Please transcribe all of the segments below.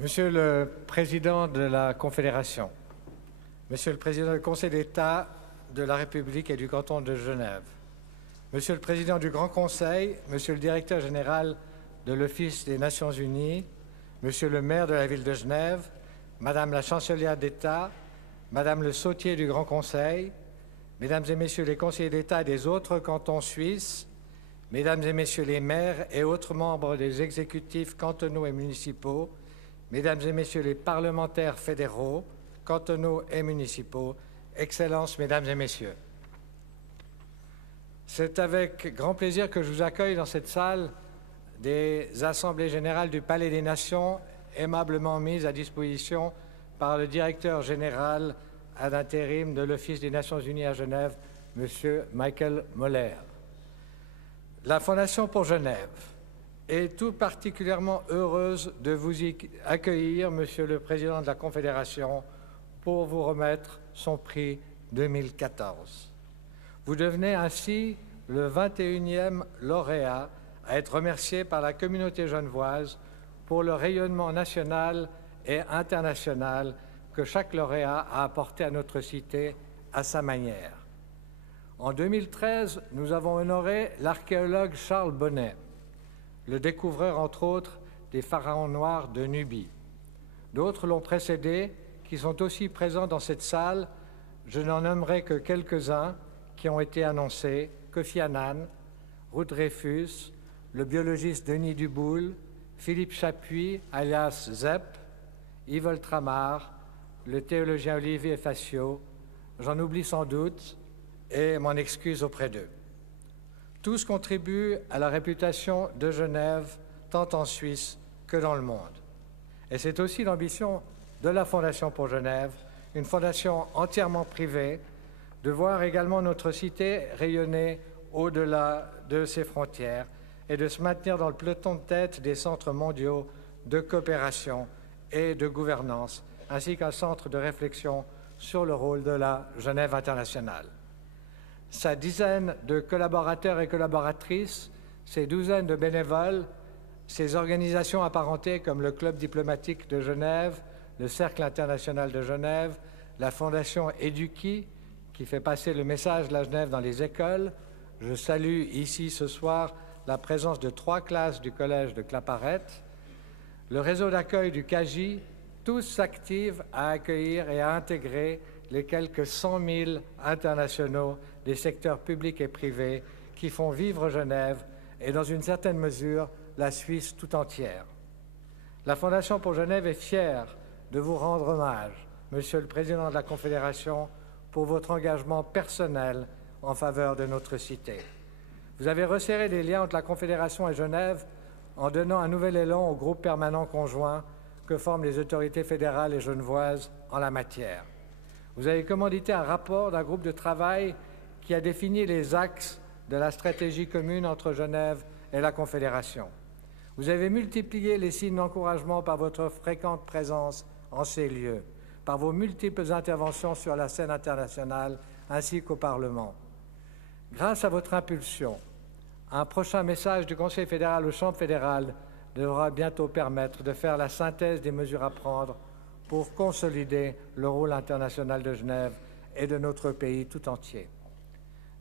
Monsieur le Président de la Confédération, Monsieur le Président du Conseil d'État de la République et du canton de Genève, Monsieur le Président du Grand Conseil, Monsieur le Directeur général de l'Office des Nations Unies, Monsieur le maire de la ville de Genève, Madame la chancelière d'État, Madame le sautier du Grand Conseil, Mesdames et Messieurs les conseillers d'État des autres cantons suisses, Mesdames et Messieurs les maires et autres membres des exécutifs cantonaux et municipaux, Mesdames et Messieurs les parlementaires fédéraux, cantonaux et municipaux, Excellences, Mesdames et Messieurs. C'est avec grand plaisir que je vous accueille dans cette salle des Assemblées générales du Palais des Nations, aimablement mise à disposition par le directeur général à l'intérim de l'Office des Nations Unies à Genève, M. Michael Moller. La Fondation pour Genève est tout particulièrement heureuse de vous y accueillir, Monsieur le Président de la Confédération, pour vous remettre son prix 2014. Vous devenez ainsi le 21e lauréat à être remercié par la communauté genevoise pour le rayonnement national et international que chaque lauréat a apporté à notre cité à sa manière. En 2013, nous avons honoré l'archéologue Charles Bonnet, le découvreur, entre autres, des pharaons noirs de Nubie. D'autres l'ont précédé, qui sont aussi présents dans cette salle. Je n'en nommerai que quelques-uns qui ont été annoncés: Kofi Annan, Ruth Dreyfus, le biologiste Denis Duboul, Philippe Chapuis, alias Zep, Yves Tramar, le théologien Olivier Facio, j'en oublie sans doute et m'en excuse auprès d'eux. Tous contribuent à la réputation de Genève, tant en Suisse que dans le monde. Et c'est aussi l'ambition de la Fondation pour Genève, une fondation entièrement privée, de voir également notre cité rayonner au-delà de ses frontières et de se maintenir dans le peloton de tête des centres mondiaux de coopération et de gouvernance, ainsi qu'un centre de réflexion sur le rôle de la Genève internationale. Sa dizaine de collaborateurs et collaboratrices, ses douzaines de bénévoles, ses organisations apparentées comme le Club diplomatique de Genève, le Cercle international de Genève, la Fondation Eduki, qui fait passer le message de la Genève dans les écoles. Je salue ici ce soir la présence de 3 classes du collège de Claparède, le réseau d'accueil du CAGI, tous s'activent à accueillir et à intégrer les quelques 100 000 internationaux des secteurs publics et privés qui font vivre Genève et, dans une certaine mesure, la Suisse tout entière. La Fondation pour Genève est fière de vous rendre hommage, Monsieur le Président de la Confédération, pour votre engagement personnel en faveur de notre cité. Vous avez resserré les liens entre la Confédération et Genève en donnant un nouvel élan au groupe permanent conjoint que forment les autorités fédérales et genevoises en la matière. Vous avez commandité un rapport d'un groupe de travail qui a défini les axes de la stratégie commune entre Genève et la Confédération. Vous avez multiplié les signes d'encouragement par votre fréquente présence en ces lieux, par vos multiples interventions sur la scène internationale ainsi qu'au Parlement. Grâce à votre impulsion, un prochain message du Conseil fédéral aux chambres fédérales devra bientôt permettre de faire la synthèse des mesures à prendre pour consolider le rôle international de Genève et de notre pays tout entier.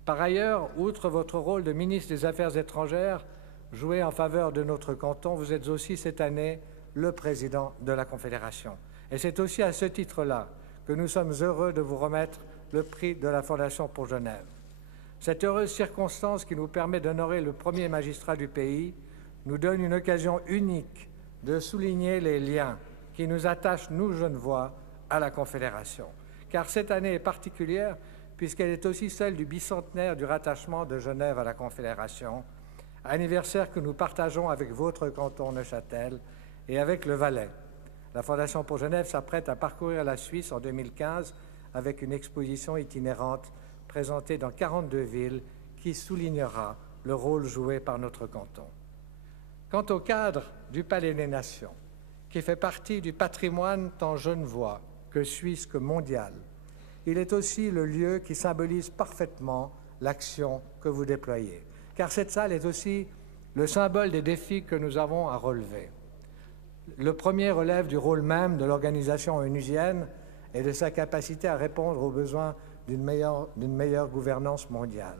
Par ailleurs, outre votre rôle de ministre des Affaires étrangères joué en faveur de notre canton, vous êtes aussi cette année le président de la Confédération. Et c'est aussi à ce titre-là que nous sommes heureux de vous remettre le prix de la Fondation pour Genève. Cette heureuse circonstance qui nous permet d'honorer le premier magistrat du pays nous donne une occasion unique de souligner les liens qui nous attachent, nous Genevois, à la Confédération. Car cette année est particulière puisqu'elle est aussi celle du bicentenaire du rattachement de Genève à la Confédération, anniversaire que nous partageons avec votre canton Neuchâtel et avec le Valais. La Fondation pour Genève s'apprête à parcourir la Suisse en 2015 avec une exposition itinérante présentée dans 42 villes qui soulignera le rôle joué par notre canton. Quant au cadre du Palais des Nations, qui fait partie du patrimoine tant genevois que suisse que mondial, il est aussi le lieu qui symbolise parfaitement l'action que vous déployez. Car cette salle est aussi le symbole des défis que nous avons à relever. Le premier relève du rôle même de l'organisation onusienne et de sa capacité à répondre aux besoins d'une meilleure gouvernance mondiale.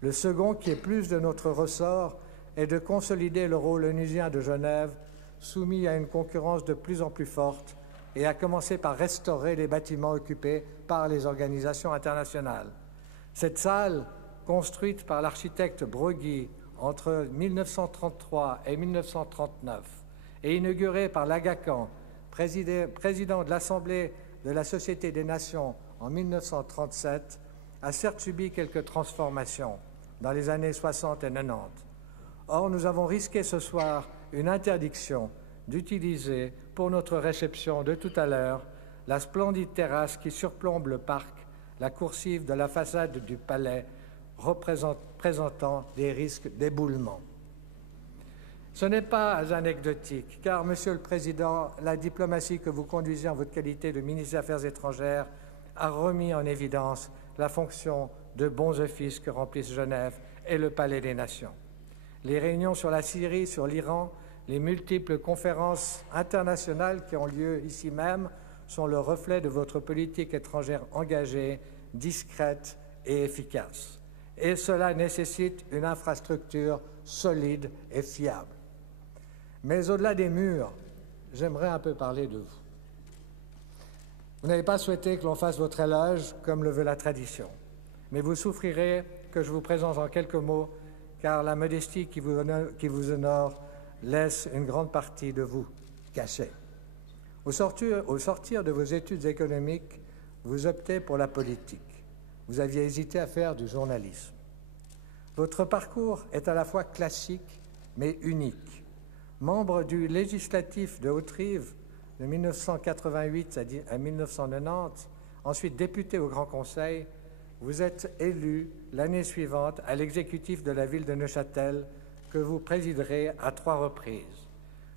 Le second, qui est plus de notre ressort, est de consolider le rôle onusien de Genève, soumis à une concurrence de plus en plus forte, et à commencer par restaurer les bâtiments occupés par les organisations internationales. Cette salle, construite par l'architecte Broglie entre 1933 et 1939, et inaugurée par Lagacan, président de l'Assemblée de la Société des Nations en 1937, a certes subi quelques transformations dans les années 60 et 90. Or, nous avons risqué ce soir une interdiction d'utiliser pour notre réception de tout à l'heure la splendide terrasse qui surplombe le parc, la coursive de la façade du palais, présentant des risques d'éboulement. Ce n'est pas anecdotique, car, Monsieur le Président, la diplomatie que vous conduisez en votre qualité de ministre des Affaires étrangères a remis en évidence la fonction de bons offices que remplissent Genève et le Palais des Nations. Les réunions sur la Syrie, sur l'Iran, les multiples conférences internationales qui ont lieu ici même sont le reflet de votre politique étrangère engagée, discrète et efficace. Et cela nécessite une infrastructure solide et fiable. Mais au-delà des murs, j'aimerais un peu parler de vous. Vous n'avez pas souhaité que l'on fasse votre éloge comme le veut la tradition, mais vous souffrirez que je vous présente en quelques mots, car la modestie qui vous honore laisse une grande partie de vous cachée. Au sortir de vos études économiques, vous optez pour la politique. Vous aviez hésité à faire du journalisme. Votre parcours est à la fois classique mais unique. Membre du législatif de Haute-Rive de 1988 à 1990, ensuite député au Grand Conseil, vous êtes élu l'année suivante à l'exécutif de la ville de Neuchâtel, que vous présiderez à 3 reprises.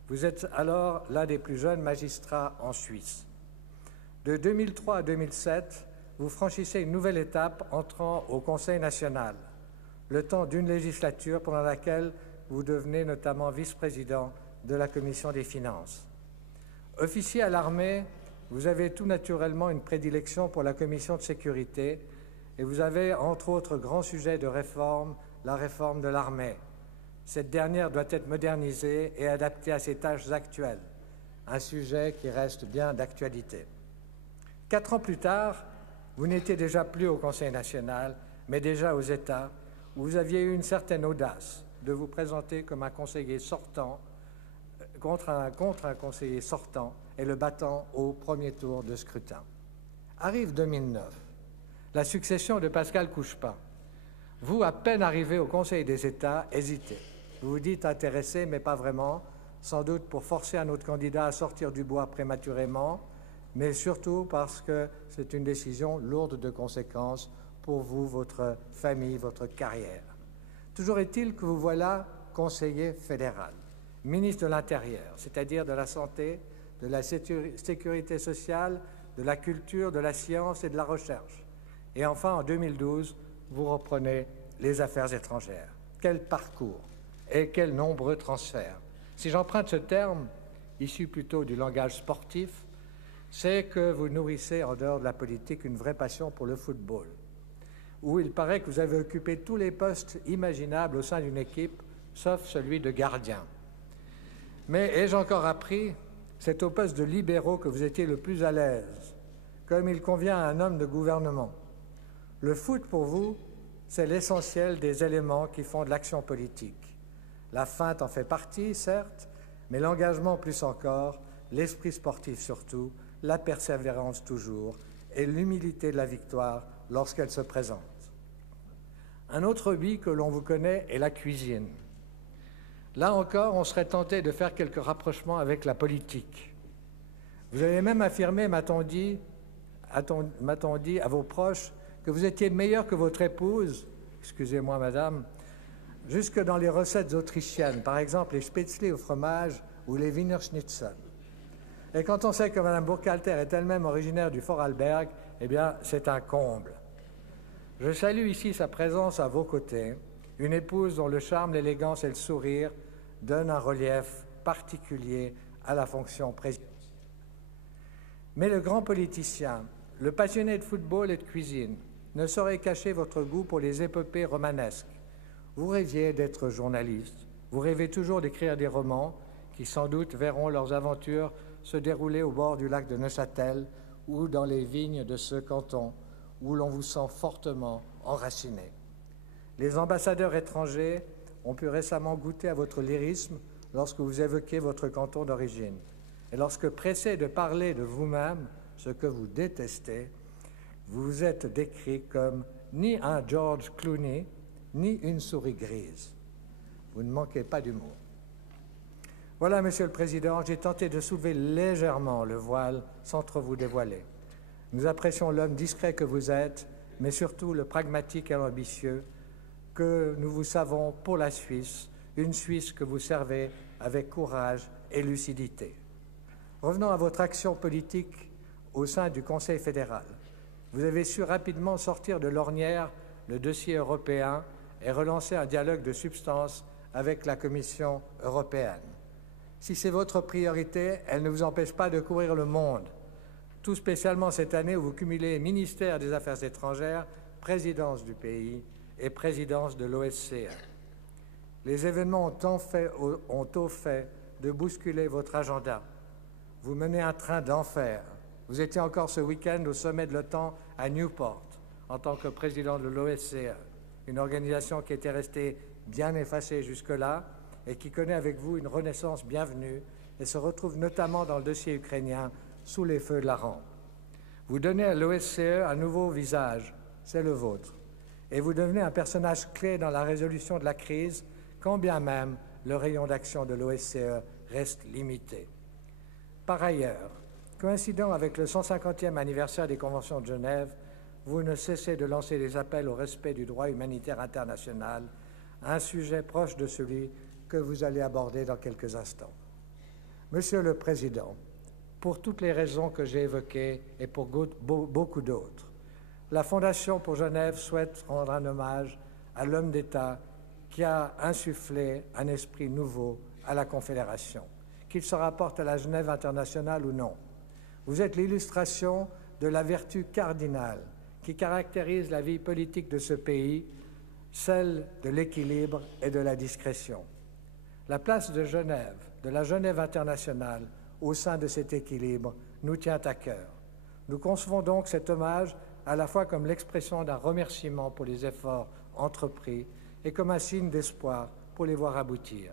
Vous êtes alors l'un des plus jeunes magistrats en Suisse. De 2003 à 2007, vous franchissez une nouvelle étape entrant au Conseil national, le temps d'une législature pendant laquelle vous devenez notamment vice-président de la Commission des finances. Officier à l'armée, vous avez tout naturellement une prédilection pour la Commission de sécurité et vous avez, entre autres grands sujets de réforme, la réforme de l'armée. Cette dernière doit être modernisée et adaptée à ses tâches actuelles, un sujet qui reste bien d'actualité. 4 ans plus tard, vous n'étiez déjà plus au Conseil national, mais déjà aux États, où vous aviez eu une certaine audace de vous présenter comme un conseiller sortant contre un conseiller sortant et le battant au premier tour de scrutin. Arrive 2009, la succession de Pascal Couchepin. Vous, à peine arrivé au Conseil des États, hésitez. Vous vous dites intéressé, mais pas vraiment, sans doute pour forcer un autre candidat à sortir du bois prématurément, mais surtout parce que c'est une décision lourde de conséquences pour vous, votre famille, votre carrière. Toujours est-il que vous voilà conseiller fédéral, ministre de l'Intérieur, c'est-à-dire de la Santé, de la Sécurité sociale, de la culture, de la science et de la recherche. Et enfin, en 2012, vous reprenez les affaires étrangères. Quel parcours et quels nombreux transferts. Si j'emprunte ce terme, issu plutôt du langage sportif, c'est que vous nourrissez en dehors de la politique une vraie passion pour le football, où il paraît que vous avez occupé tous les postes imaginables au sein d'une équipe, sauf celui de gardien. Mais ai-je encore appris, c'est au poste de libéraux que vous étiez le plus à l'aise, comme il convient à un homme de gouvernement. Le foot, pour vous, c'est l'essentiel des éléments qui font de l'action politique. La feinte en fait partie, certes, mais l'engagement plus encore, l'esprit sportif surtout, la persévérance toujours et l'humilité de la victoire lorsqu'elle se présente. Un autre hobby que l'on vous connaît est la cuisine. Là encore, on serait tenté de faire quelques rapprochements avec la politique. Vous avez même affirmé, m'a-t-on dit, à vos proches, que vous étiez meilleur que votre épouse, excusez-moi madame, jusque dans les recettes autrichiennes, par exemple les spätzle au fromage ou les Wiener Schnitzel. Et quand on sait que Mme Burkhalter est elle-même originaire du Vorarlberg, eh bien, c'est un comble. Je salue ici sa présence à vos côtés, une épouse dont le charme, l'élégance et le sourire donnent un relief particulier à la fonction présidentielle. Mais le grand politicien, le passionné de football et de cuisine, ne saurait cacher votre goût pour les épopées romanesques. Vous rêviez d'être journaliste, vous rêvez toujours d'écrire des romans qui sans doute verront leurs aventures se dérouler au bord du lac de Neuchâtel ou dans les vignes de ce canton où l'on vous sent fortement enraciné. Les ambassadeurs étrangers ont pu récemment goûter à votre lyrisme lorsque vous évoquez votre canton d'origine. Et lorsque pressé de parler de vous-même, ce que vous détestez, vous vous êtes décrit comme ni un George Clooney, ni une souris grise. Vous ne manquez pas d'humour. Voilà, Monsieur le Président, j'ai tenté de soulever légèrement le voile sans trop vous dévoiler. Nous apprécions l'homme discret que vous êtes, mais surtout le pragmatique et l'ambitieux que nous vous savons pour la Suisse, une Suisse que vous servez avec courage et lucidité. Revenons à votre action politique au sein du Conseil fédéral. Vous avez su rapidement sortir de l'ornière le dossier européen et relancer un dialogue de substance avec la Commission européenne. Si c'est votre priorité, elle ne vous empêche pas de courir le monde, tout spécialement cette année où vous cumulez ministère des Affaires étrangères, présidence du pays et présidence de l'OSCE. Les événements ont au fait de bousculer votre agenda. Vous menez un train d'enfer. Vous étiez encore ce week-end au sommet de l'OTAN à Newport en tant que président de l'OSCE, une organisation qui était restée bien effacée jusque-là et qui connaît avec vous une renaissance bienvenue et se retrouve notamment dans le dossier ukrainien sous les feux de la rampe. Vous donnez à l'OSCE un nouveau visage, c'est le vôtre, et vous devenez un personnage clé dans la résolution de la crise, quand bien même le rayon d'action de l'OSCE reste limité. Par ailleurs, coïncidant avec le 150e anniversaire des Conventions de Genève, vous ne cessez de lancer des appels au respect du droit humanitaire international, un sujet proche de celui que vous allez aborder dans quelques instants. Monsieur le Président, pour toutes les raisons que j'ai évoquées et pour beaucoup d'autres, la Fondation pour Genève souhaite rendre un hommage à l'homme d'État qui a insufflé un esprit nouveau à la Confédération, qu'il se rapporte à la Genève internationale ou non. Vous êtes l'illustration de la vertu cardinale qui caractérise la vie politique de ce pays, celle de l'équilibre et de la discrétion. La place de Genève, de la Genève internationale, au sein de cet équilibre, nous tient à cœur. Nous concevons donc cet hommage à la fois comme l'expression d'un remerciement pour les efforts entrepris et comme un signe d'espoir pour les voir aboutir.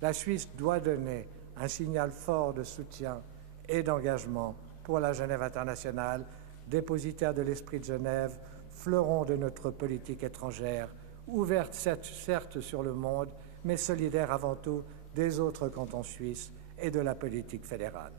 La Suisse doit donner un signal fort de soutien et d'engagement pour la Genève internationale, dépositaire de l'esprit de Genève, fleuron de notre politique étrangère, ouverte certes sur le monde, mais solidaire avant tout des autres cantons suisses et de la politique fédérale.